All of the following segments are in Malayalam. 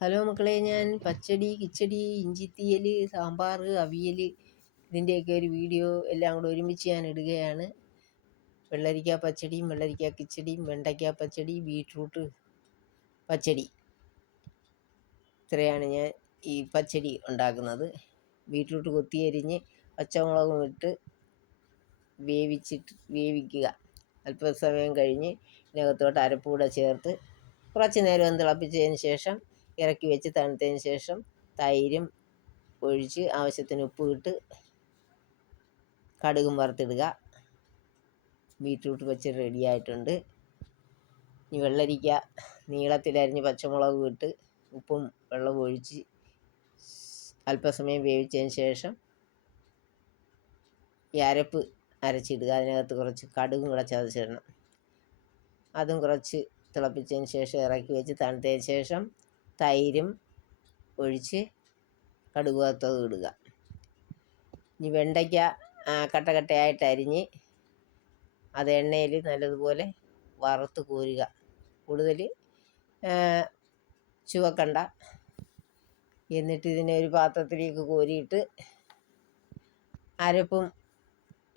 ഹലോ മക്കളെ, ഞാൻ പച്ചടി, കിച്ചടി, ഇഞ്ചിത്തീയൽ, സാമ്പാർ, അവിയൽ ഇതിൻ്റെയൊക്കെ ഒരു വീഡിയോ എല്ലാം കൂടെ ഒരുമിച്ച് ഞാൻ ഇടുകയാണ്. വെള്ളരിക്ക പച്ചടിയും വെള്ളരിക്ക കിച്ചടിയും വെണ്ടയ്ക്ക പച്ചടി, ബീട്രൂട്ട് പച്ചടി, ഇത്രയാണ് ഞാൻ ഈ പച്ചടി ഉണ്ടാക്കുന്നത്. ബീട്രൂട്ട് കൊത്തിയരിഞ്ഞ് പച്ചമുളകും ഇട്ട് വേവിക്കുക. അല്പസമയം കഴിഞ്ഞ് ഇതിനകത്തോട്ട് അരപ്പൂടെ ചേർത്ത് കുറച്ച് നേരം ഒന്ന് തിളപ്പിച്ചതിന് ശേഷം ഇറക്കി വെച്ച് തണുത്തതിന് ശേഷം തൈരും ഒഴിച്ച് ആവശ്യത്തിന് ഉപ്പ് ഇട്ട് കടുകും വറുത്തിടുക. ബീട്രൂട്ട് പച്ചടി റെഡിയായിട്ടുണ്ട്. ഇനി വെള്ളരിക്ക നീളത്തിലരിഞ്ഞ് പച്ചമുളകും ഇട്ട് ഉപ്പും വെള്ളവും ഒഴിച്ച് അല്പസമയം വേവിച്ചതിന് ശേഷം ഈ അരപ്പ് അരച്ചിടുക. അതിനകത്ത് കുറച്ച് കടുകും കൂടെ ചതച്ചിടണം. അതും കുറച്ച് തിളപ്പിച്ചതിന് ശേഷം ഇറക്കി വെച്ച് തണുത്തതിന് ശേഷം തൈരും ഒഴിച്ച് കടുക് വറുത്തത് ഇടുക. ഇനി വെണ്ടയ്ക്ക കട്ടയായിട്ട് അരിഞ്ഞ് അത് എണ്ണയിൽ നല്ലതുപോലെ വറുത്ത് കോരുക. കൂടുതൽ ചുവക്കണ്ട. എന്നിട്ട് ഇതിനെ ഒരു പാത്രത്തിലേക്ക് കോരിയിട്ട് അരപ്പും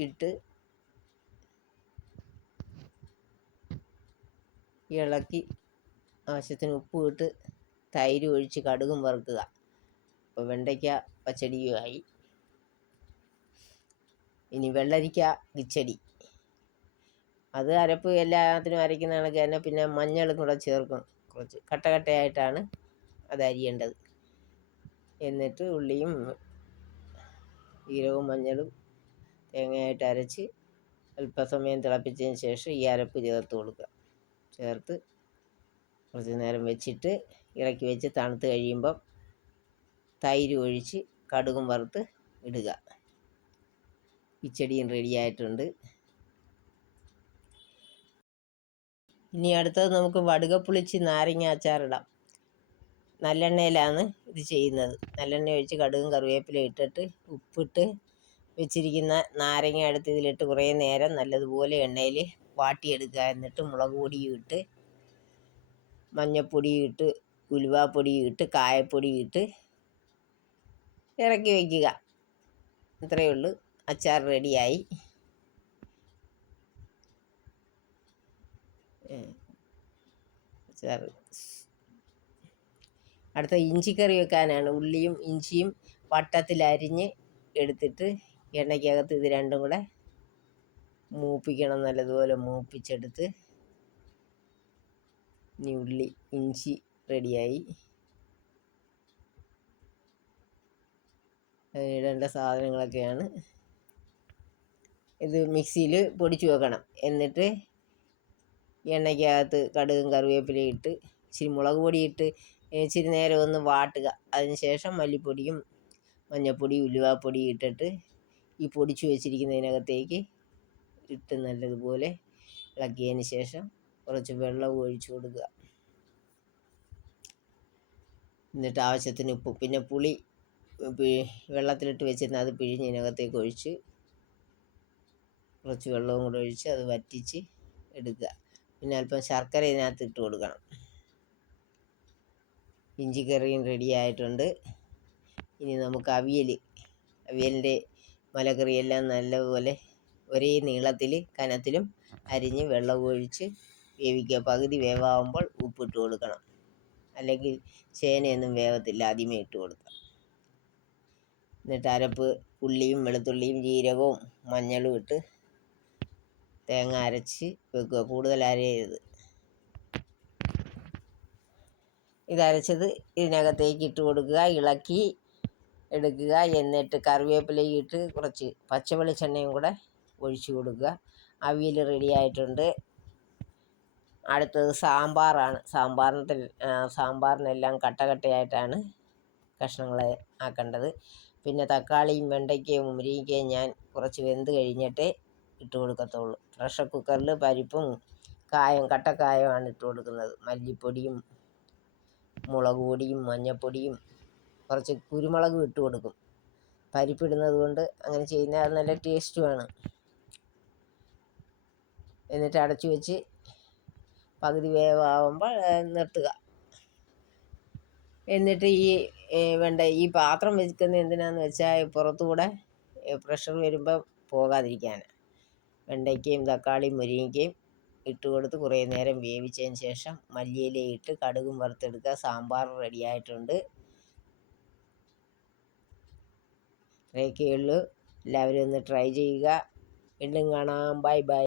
ഇട്ട് ഇളക്കി ആവശ്യത്തിന് ഉപ്പും ഇട്ട് തൈര് ഒഴിച്ച് കടുകും വറുക്കുക. അപ്പോൾ വെണ്ടയ്ക്ക പച്ചടിയുമായി. ഇനി വെള്ളരിക്ക കിച്ചടി, അത് അരപ്പ് എല്ലാത്തിനും അരയ്ക്കുന്ന കണക്ക് തന്നെ. പിന്നെ മഞ്ഞളും കൂടെ ചേർക്കും. കുറച്ച് കട്ടയായിട്ടാണ് അത് അരിയേണ്ടത്. എന്നിട്ട് ഉള്ളിയും ജീരകവും മഞ്ഞളും തേങ്ങയായിട്ട് അരച്ച് അല്പസമയം തിളപ്പിച്ചതിന് ശേഷം ഈ അരപ്പ് ചേർത്ത് കൊടുക്കുക. ചേർത്ത് കുറച്ച് നേരം വെച്ചിട്ട് ഇറക്കി വെച്ച് തണുത്ത് കഴിയുമ്പം തൈര് ഒഴിച്ച് കടുകും വറുത്ത് ഇടുക. കിച്ചടിയും റെഡിയായിട്ടുണ്ട്. ഇനി അടുത്തത് നമുക്ക് വടുകപ്പുളിച്ച് നാരങ്ങ അച്ചാറിടാം. നല്ലെണ്ണയിലാണ് ഇത് ചെയ്യുന്നത്. നല്ലെണ്ണ ഒഴിച്ച് കടുകും കറിവേപ്പിലയും ഇട്ടിട്ട് ഉപ്പിട്ട് വെച്ചിരിക്കുന്ന നാരങ്ങ എടുത്ത് ഇതിലിട്ട് കുറേ നേരം നല്ലതുപോലെ എണ്ണയിൽ വാട്ടിയെടുക്കുക. എന്നിട്ട് മുളക് പൊടിയും ഇട്ട് മഞ്ഞൾപ്പൊടിയും ഇട്ട് ഉലുവാപ്പൊടിയും ഇട്ട് കായപ്പൊടിയും ഇട്ട് ഇറക്കി വയ്ക്കുക. ഇത്രയേ ഉള്ളൂ. അച്ചാർ റെഡിയായി. അച്ചാർ അടുത്ത ഇഞ്ചിക്കറി വെക്കാനാണ്. ഉള്ളിയും ഇഞ്ചിയും വട്ടത്തിലരിഞ്ഞ് എടുത്തിട്ട് എണ്ണയ്ക്കകത്ത് ഇത് രണ്ടും കൂടെ മൂപ്പിക്കണം. നല്ലതുപോലെ മൂപ്പിച്ചെടുത്ത് ഇനി ഉള്ളി ഇഞ്ചി റെഡിയായി. ഇടേണ്ട സാധനങ്ങളൊക്കെയാണ്. ഇത് മിക്സിയിൽ പൊടിച്ച് വെക്കണം. എന്നിട്ട് എണ്ണയ്ക്കകത്ത് കടുകും കറിവേപ്പിലയും ഇട്ട് ഇച്ചിരി മുളക് പൊടിയിട്ട് ഇച്ചിരി നേരം ഒന്ന് വാട്ടുക. അതിന് ശേഷം മല്ലിപ്പൊടിയും മഞ്ഞൾപ്പൊടിയും ഉലുവാപ്പൊടിയും ഇട്ടിട്ട് ഈ പൊടിച്ച് വെച്ചിരിക്കുന്നതിനകത്തേക്ക് ഇട്ട് നല്ലതുപോലെ ഇളക്കിയതിന് ശേഷം കുറച്ച് വെള്ളം ഒഴിച്ചു കൊടുക്കുക. എന്നിട്ട് ആവശ്യത്തിന് ഉപ്പ്, പിന്നെ പുളി വെള്ളത്തിലിട്ട് വെച്ചിരുന്ന അത് പിഴിഞ്ഞ് ഇതിനകത്തേക്ക് ഒഴിച്ച് കുറച്ച് വെള്ളവും കൂടെ ഒഴിച്ച് അത് വറ്റിച്ച് എടുക്കുക. പിന്നെ അല്പം ശർക്കര ഇതിനകത്ത് ഇട്ട് കൊടുക്കണം. ഇഞ്ചിക്കറിയും റെഡിയായിട്ടുണ്ട്. ഇനി നമുക്ക് അവിയലിൻ്റെ മലക്കറിയെല്ലാം നല്ലപോലെ ഒരേ നീളത്തിൽ കനത്തിലും അരിഞ്ഞ് വെള്ളം ഒഴിച്ച് വേവിക്കുക. പകുതി വേവാകുമ്പോൾ ഉപ്പിട്ട് കൊടുക്കണം. അല്ലെങ്കിൽ ചേനയൊന്നും വേവത്തില്ല, ആദ്യമേ ഇട്ട് കൊടുക്കുക. എന്നിട്ട് അരപ്പ് ഉള്ളിയും വെളുത്തുള്ളിയും ജീരകവും മഞ്ഞളും ഇട്ട് തേങ്ങ അരച്ച് വെക്കുക. കൂടുതൽ അരയരുത്. ഇതരച്ചത് ഇതിനകത്തേക്ക് ഇട്ട് കൊടുക്കുക. ഇളക്കി എടുക്കുക. എന്നിട്ട് കറിവേപ്പിലയും ഇട്ട് കുറച്ച് പച്ചവെളിച്ചെണ്ണയും കൂടെ ഒഴിച്ചു കൊടുക്കുക. അവിയൽ റെഡിയായിട്ടുണ്ട്. അടുത്തത് സാമ്പാറാണ്. സാമ്പാറിനെല്ലാം കട്ടയായിട്ടാണ് കഷ്ണങ്ങളെ ആക്കേണ്ടത്. പിന്നെ തക്കാളിയും വെണ്ടയ്ക്കയും മുരിങ്ങയ്ക്കയും ഞാൻ കുറച്ച് വെന്ത് കഴിഞ്ഞിട്ടേ ഇട്ട് കൊടുക്കത്തുള്ളൂ. പ്രഷർ കുക്കറിൽ പരിപ്പും കട്ടക്കായമാണ് ഇട്ട് കൊടുക്കുന്നത്. മല്ലിപ്പൊടിയും മുളക് പൊടിയും മഞ്ഞൾപ്പൊടിയും കുറച്ച് കുരുമുളകും ഇട്ട് കൊടുക്കും. പരിപ്പിടുന്നത് കൊണ്ട് അങ്ങനെ ചെയ്യുന്നത് അത് നല്ല ടേസ്റ്റുമാണ്. എന്നിട്ട് അടച്ചു വെച്ച് പകുതി വേവാകുമ്പോൾ നിർത്തുക. എന്നിട്ട് ഈ പാത്രം വെക്കുന്നത് എന്തിനാന്ന് വെച്ചാൽ പുറത്തുകൂടെ പ്രഷർ വരുമ്പോൾ പോകാതിരിക്കാൻ. വെണ്ടയ്ക്കയും തക്കാളിയും മുരിങ്ങയ്ക്കയും ഇട്ട് കൊടുത്ത് കുറേ നേരം വേവിച്ചതിന് ശേഷം മല്ലിയില ഇട്ട് കടുകും വറുത്തെടുക്കുക. സാമ്പാർ റെഡിയായിട്ടുണ്ട്. ഇത്രയൊക്കെയുള്ളൂ. എല്ലാവരും ഒന്ന് ട്രൈ ചെയ്യുക. വീണ്ടും കാണാം. Bye bye.